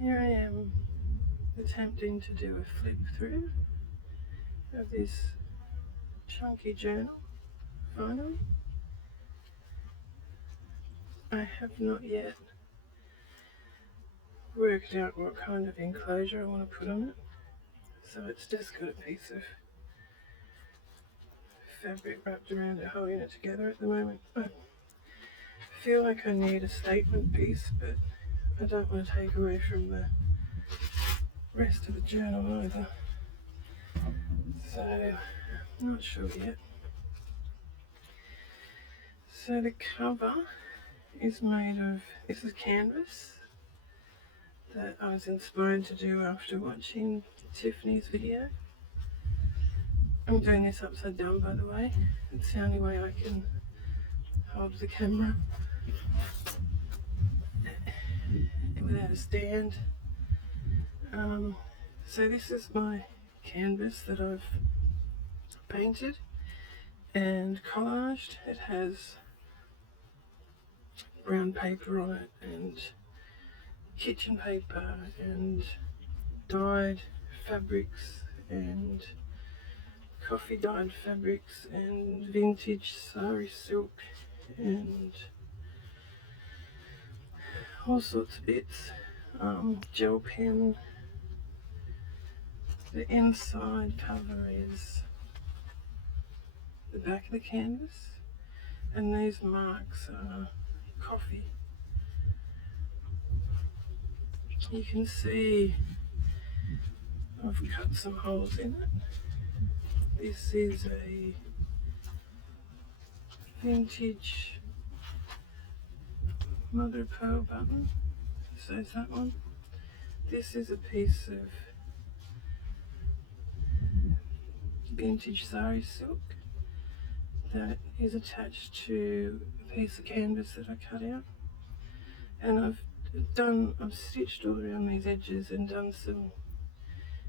Here I am attempting to do a flip through of this chunky journal. Finally, I have not yet worked out what kind of enclosure I want to put on it, so it's just got a piece of fabric wrapped around it holding it together at the moment. I feel like I need a statement piece, but I don't want to take away from the rest of the journal either, so I'm not sure yet. So the cover is made of, this is canvas that I was inspired to do after watching Tiffany's video. I'm doing this upside down, by the way. It's the only way I can hold the camera without a stand. So this is my canvas that I've painted and collaged. It has brown paper on it and kitchen paper and dyed fabrics and coffee dyed fabrics and vintage sari silk and all sorts of bits. Gel pen. The inside cover is the back of the canvas, and these marks are coffee. You can see I've cut some holes in it. This is a vintage mother of pearl button, so is that one. This is a piece of vintage sari silk that is attached to a piece of canvas that I cut out, and I've stitched all around these edges and done some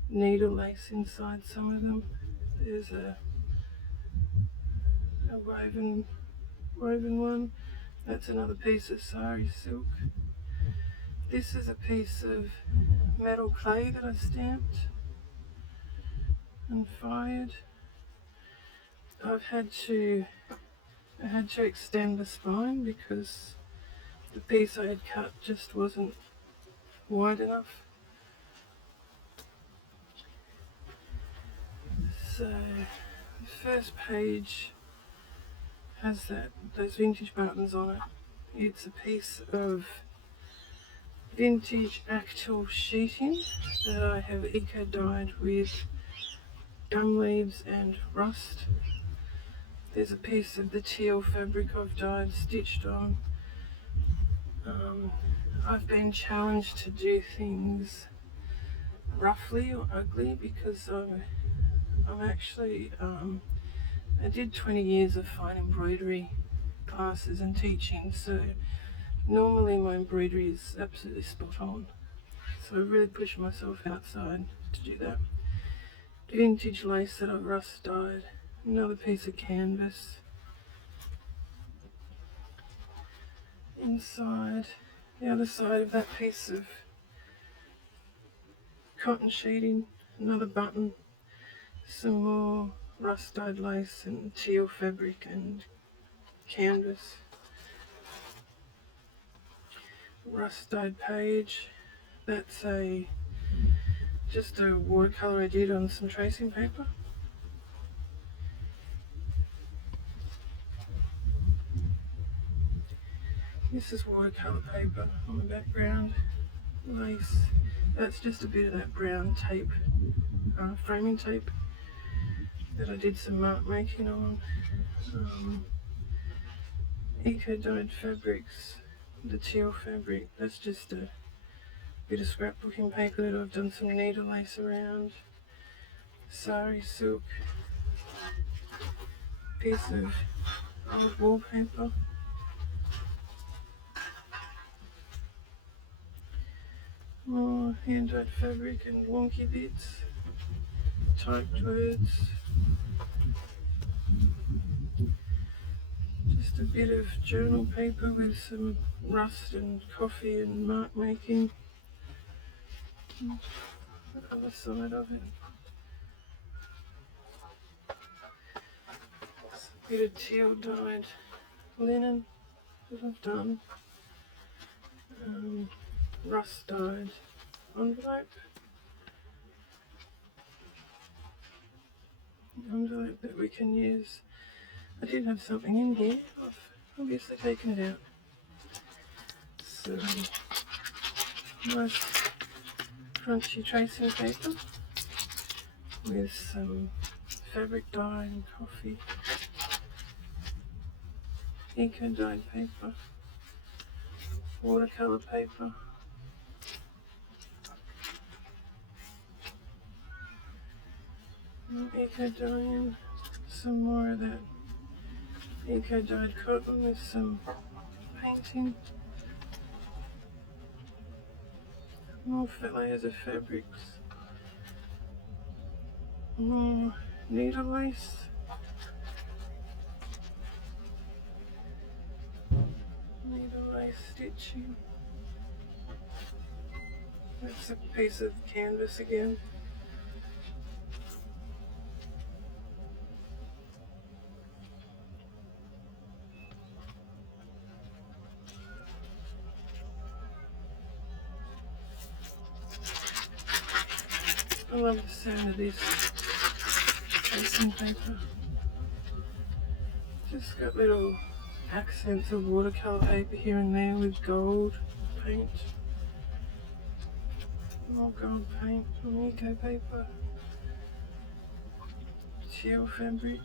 needle lace inside some of them. There's a woven one. That's another piece of sari silk. This is a piece of metal clay that I stamped and fired. I had to extend the spine because the piece I had cut just wasn't wide enough. So the first page has those vintage buttons on it. It's a piece of vintage actual sheeting that I have eco dyed with gum leaves and rust. There's a piece of the teal fabric I've dyed stitched on. I've been challenged to do things roughly or ugly because I'm actually I did 20 years of fine embroidery classes and teaching, so normally my embroidery is absolutely spot on. So I really pushed myself outside to do that. Vintage lace that I've rust dyed, another piece of canvas. Inside, the other side of that piece of cotton sheeting, another button, some more rust dyed lace and teal fabric and canvas. Rust dyed page, that's just a watercolour I did on some tracing paper. This is watercolour paper on the background. Lace, that's just a bit of that brown tape, framing tape that I did some mark making on. Eco dyed fabrics, the teal fabric, that's just a bit of scrapbooking paper that I've done some needle lace around. Sari silk, piece of old wallpaper. More hand-dyed fabric and wonky bits, typed words. Just a bit of journal paper with some rust and coffee and mark making. the other side of it. It's a bit of teal dyed linen that I've done. Rust dyed envelope that we can use. I did have something in here. I've obviously taken it out. So nice crunchy tracing paper with some fabric dye and coffee, eco dyed paper, watercolour paper, eco dyeing, some more of that eco dyed cotton with some painting, more layers of fabrics, more needle lace, stitching. That's a piece of canvas again. I love the sound of this tracing paper. Just got little accents of watercolour paper here and there with gold paint. More gold paint from eco paper. Teal fabric.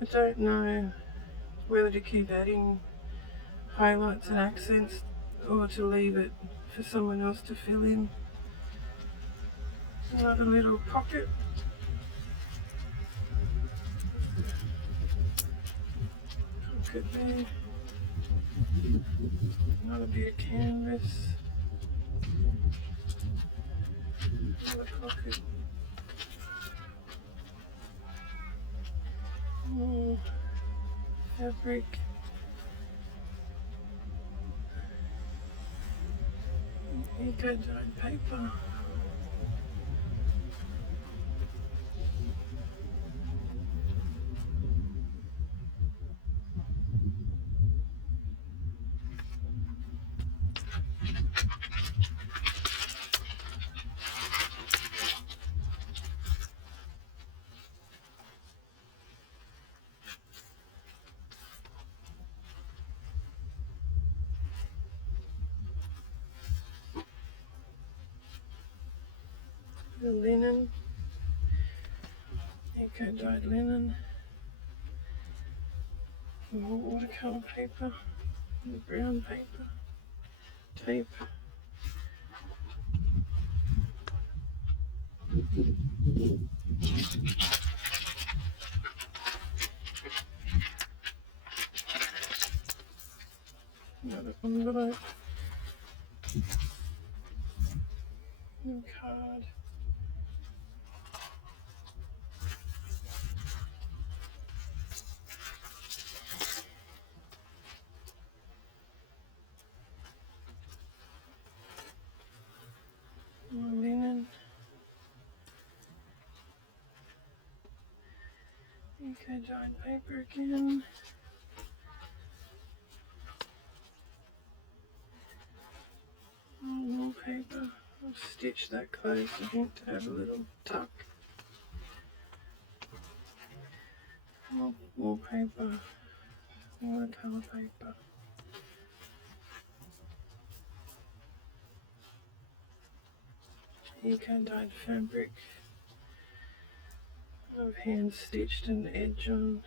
I don't know whether to keep adding highlights and accents or to leave it for someone else to fill in. Another little pocket. Pocket there. Another bit of canvas. Another pocket. More fabric. Eco dyed paper. The linen, eco dyed linen, more watercolour paper, and brown paper, tape. Another envelope, and card. More linen, eco dyed paper again. More paper. I'll stitch that close, I think, to have a little tuck. More paper, watercolour paper. Eco dyed fabric. I've hand stitched an edge on.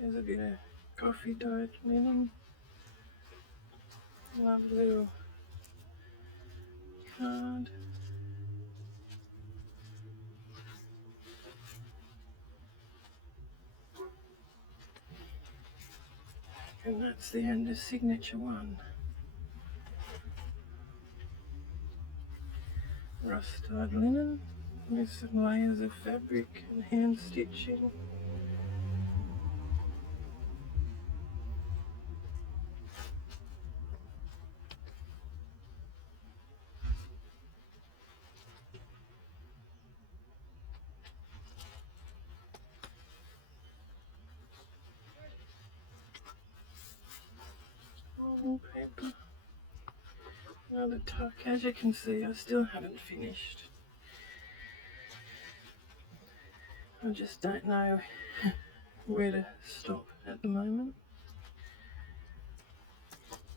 There's a bit of coffee dyed linen. Lovely little card. And that's the end of signature one. Rust dyed linen with some layers of fabric and hand stitching. Another tuck. As you can see, I still haven't finished. I just don't know where to stop at the moment.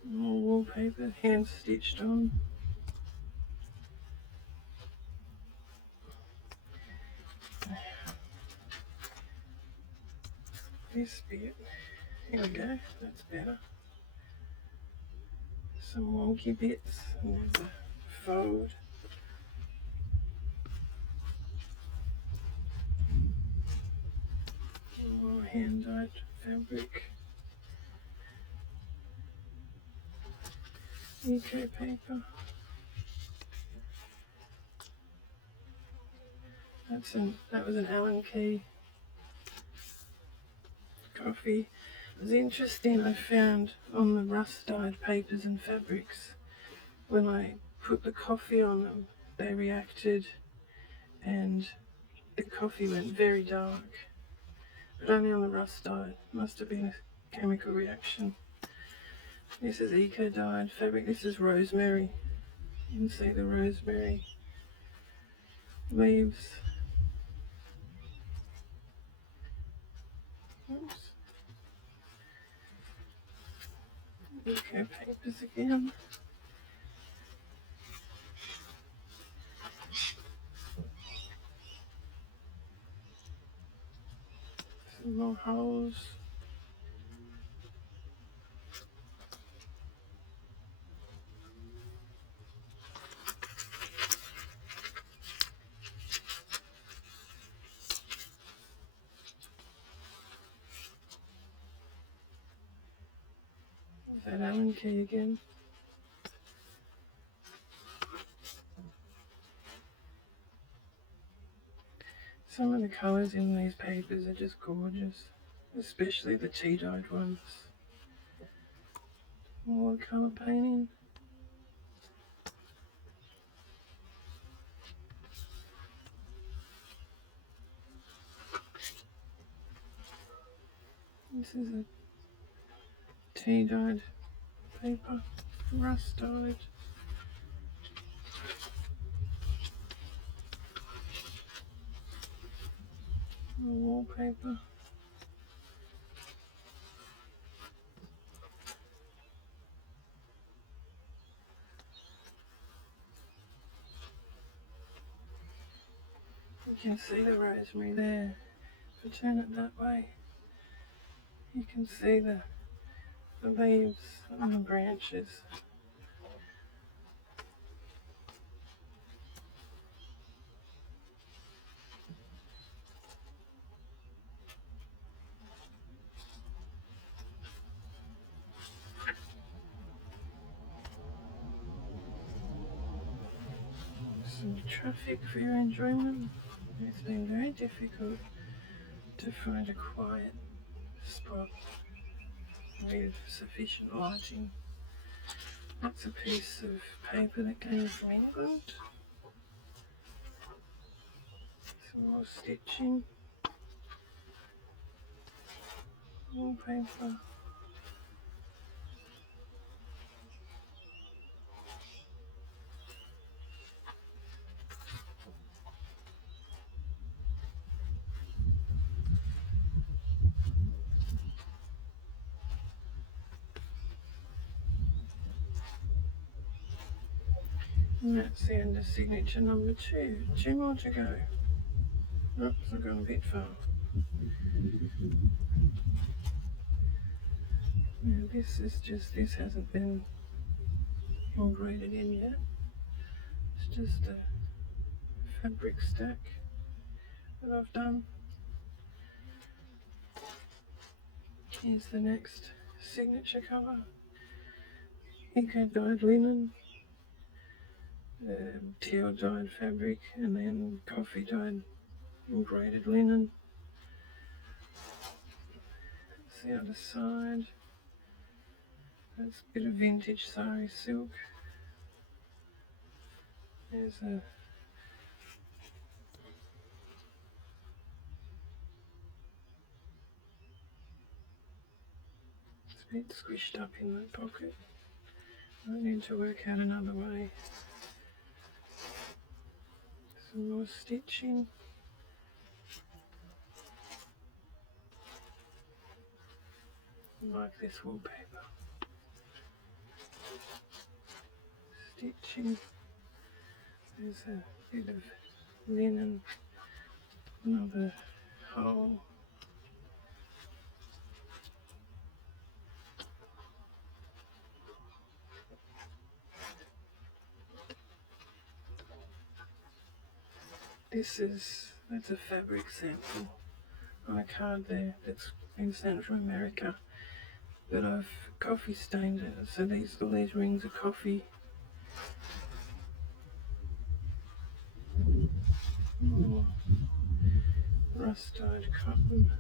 More wallpaper, hand stitched on. This bit, here we go, that's better. Some wonky bits, and there's a fold. More hand-dyed fabric. Eco paper. That was an Allen key coffee. It was interesting, I found on the rust-dyed papers and fabrics, when I put the coffee on them, they reacted and the coffee went very dark, but only on the rust-dyed. Must have been a chemical reaction. This is eco-dyed fabric. This is rosemary. You can see the rosemary leaves. Oops. Eco papers again. Some more holes. There's that Allen key again. Some of the colours in these papers are just gorgeous, especially the tea-dyed ones. More colour painting. This is a tea-dyed paper, rust-dyed. Wallpaper. You can see the rosemary there. If I turn it that way, you can see the leaves and the branches. Some traffic for your enjoyment. It's been very difficult to find a quiet spot with sufficient lighting. That's a piece of paper that came from England. Some more stitching. Wallpaper. And that's the end of signature number 2. 2 more to go. Oops, I've gone a bit far. Now this hasn't been embroidered in yet. It's just a fabric stack that I've done. Here's the next signature colour. Eco dyed linen, teal dyed fabric, and then coffee dyed embroidered linen. That's the other side. That's a bit of vintage sari silk. There's a it's a bit squished up in the pocket. I need to work out another way. Some more stitching. Like this wallpaper. Stitching. There's a bit of linen. Another hole. That's a fabric sample on a card there that's in Central America. But I've coffee stained it, so all these rings are coffee. More rust-dyed cotton.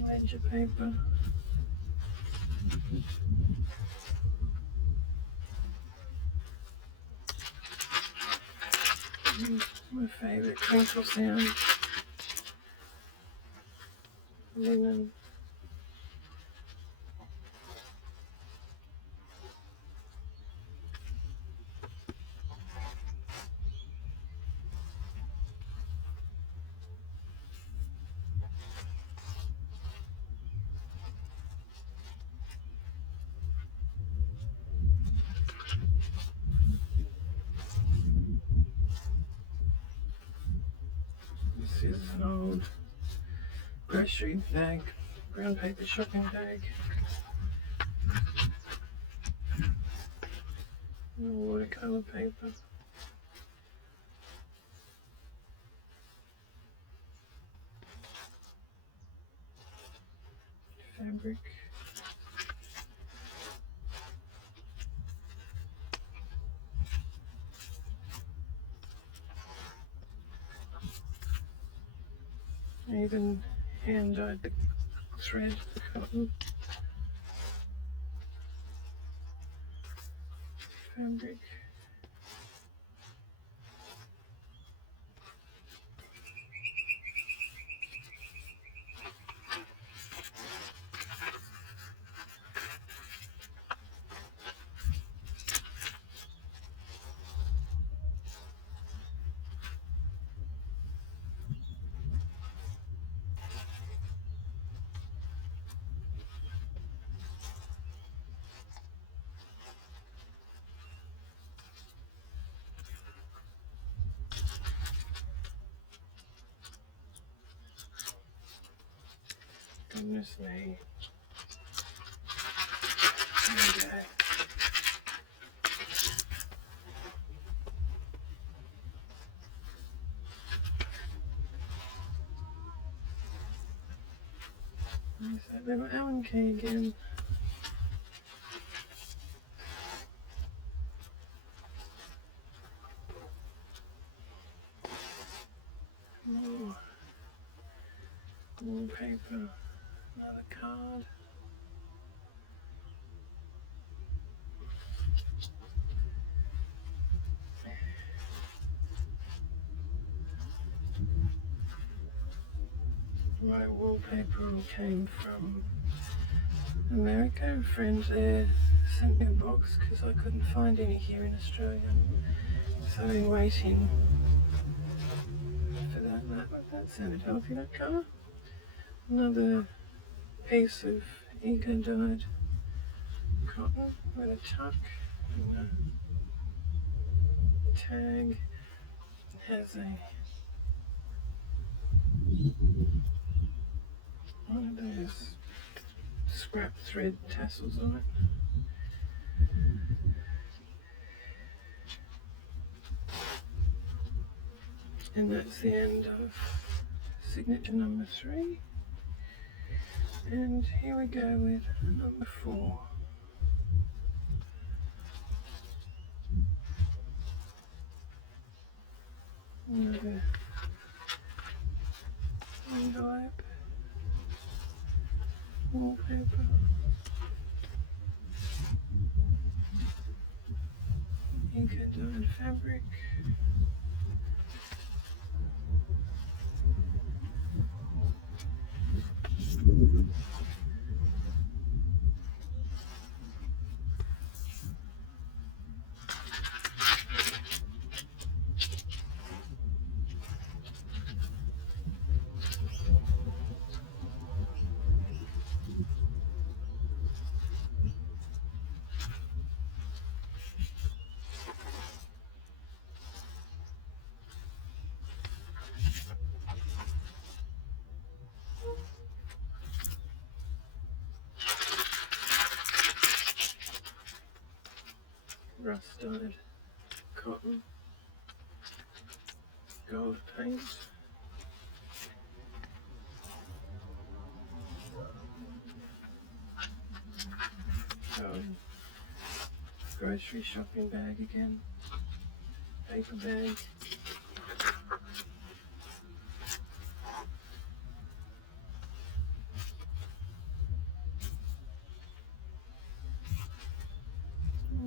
Ledger paper. My favourite crinkle sound. Linen. This is an old grocery bag, brown paper shopping bag. Watercolour paper. Fabric. I even hand dyed the thread, the cotton. Fabric. Goodness me. Okay. There's that little Allen key again. More wallpaper. Another card. My wallpaper all came from America. A friend there sent me a box because I couldn't find any here in Australia. So I've been waiting for that. That sounded healthy, that colour. Another piece of eco-dyed cotton with a tuck and a tag. It has one of those scrap thread tassels on it. And that's the end of signature number 3. And here we go with number 4. Another envelope, wallpaper, eco-dyed fabric, rust-dyed cotton gold paint. Grocery shopping bag again, paper bag.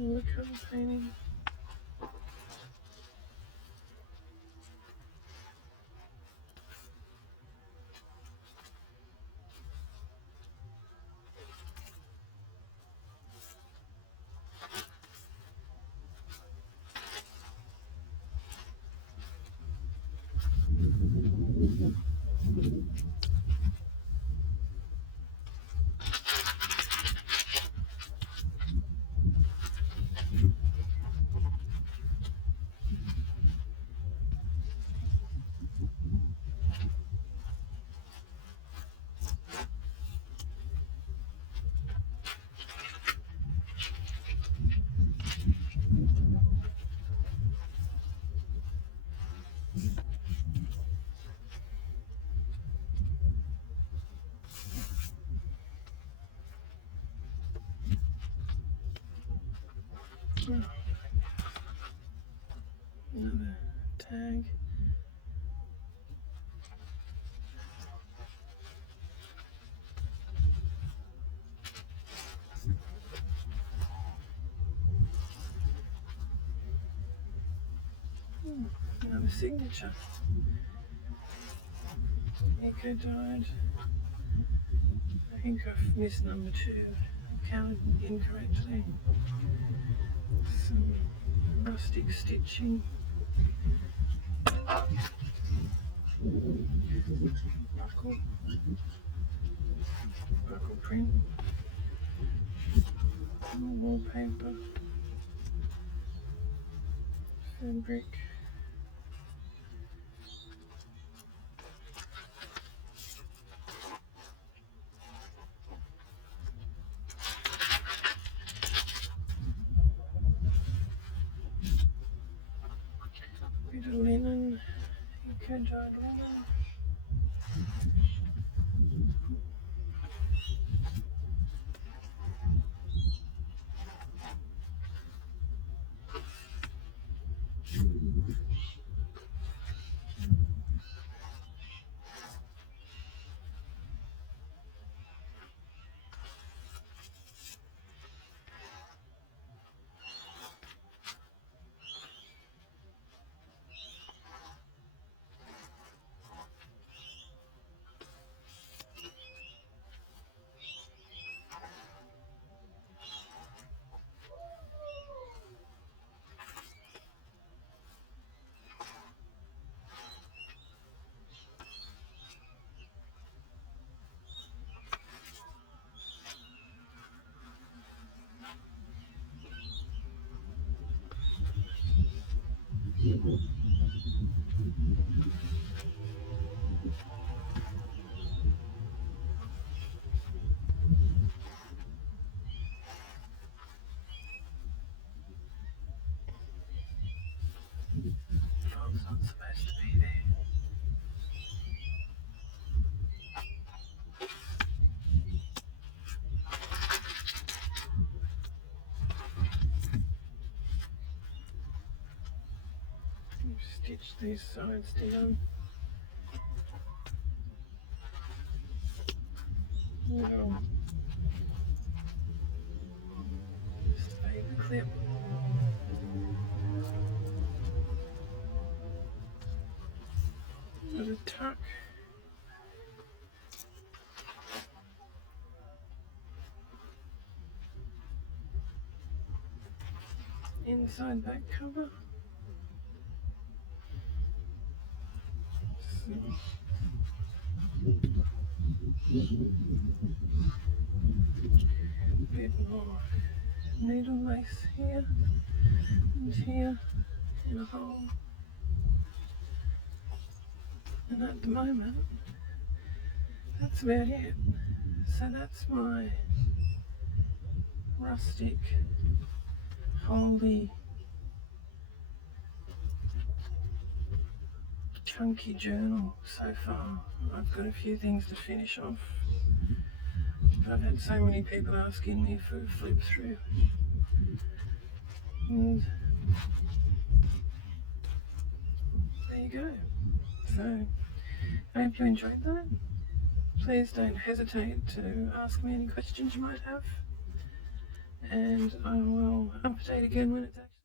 Look at the painting. Another tag. Another signature. Eco dyed. I think I've missed number 2. Counted incorrectly. Some rustic stitching. Buckle print. Wallpaper. Fabric. Bit of linen, eco-dyed linen. Fog's not supposed to be there. Stitch these sides down. No. Just a paper clip. With a tuck. Inside back cover. Bit more needle lace here and here in a hole. And at the moment, that's about it. So that's my rustic, holy chunky journal so far. I've got a few things to finish off, but I've had so many people asking me for a flip through, and there you go. So I hope you enjoyed that. Please don't hesitate to ask me any questions you might have, and I will update again when it's actually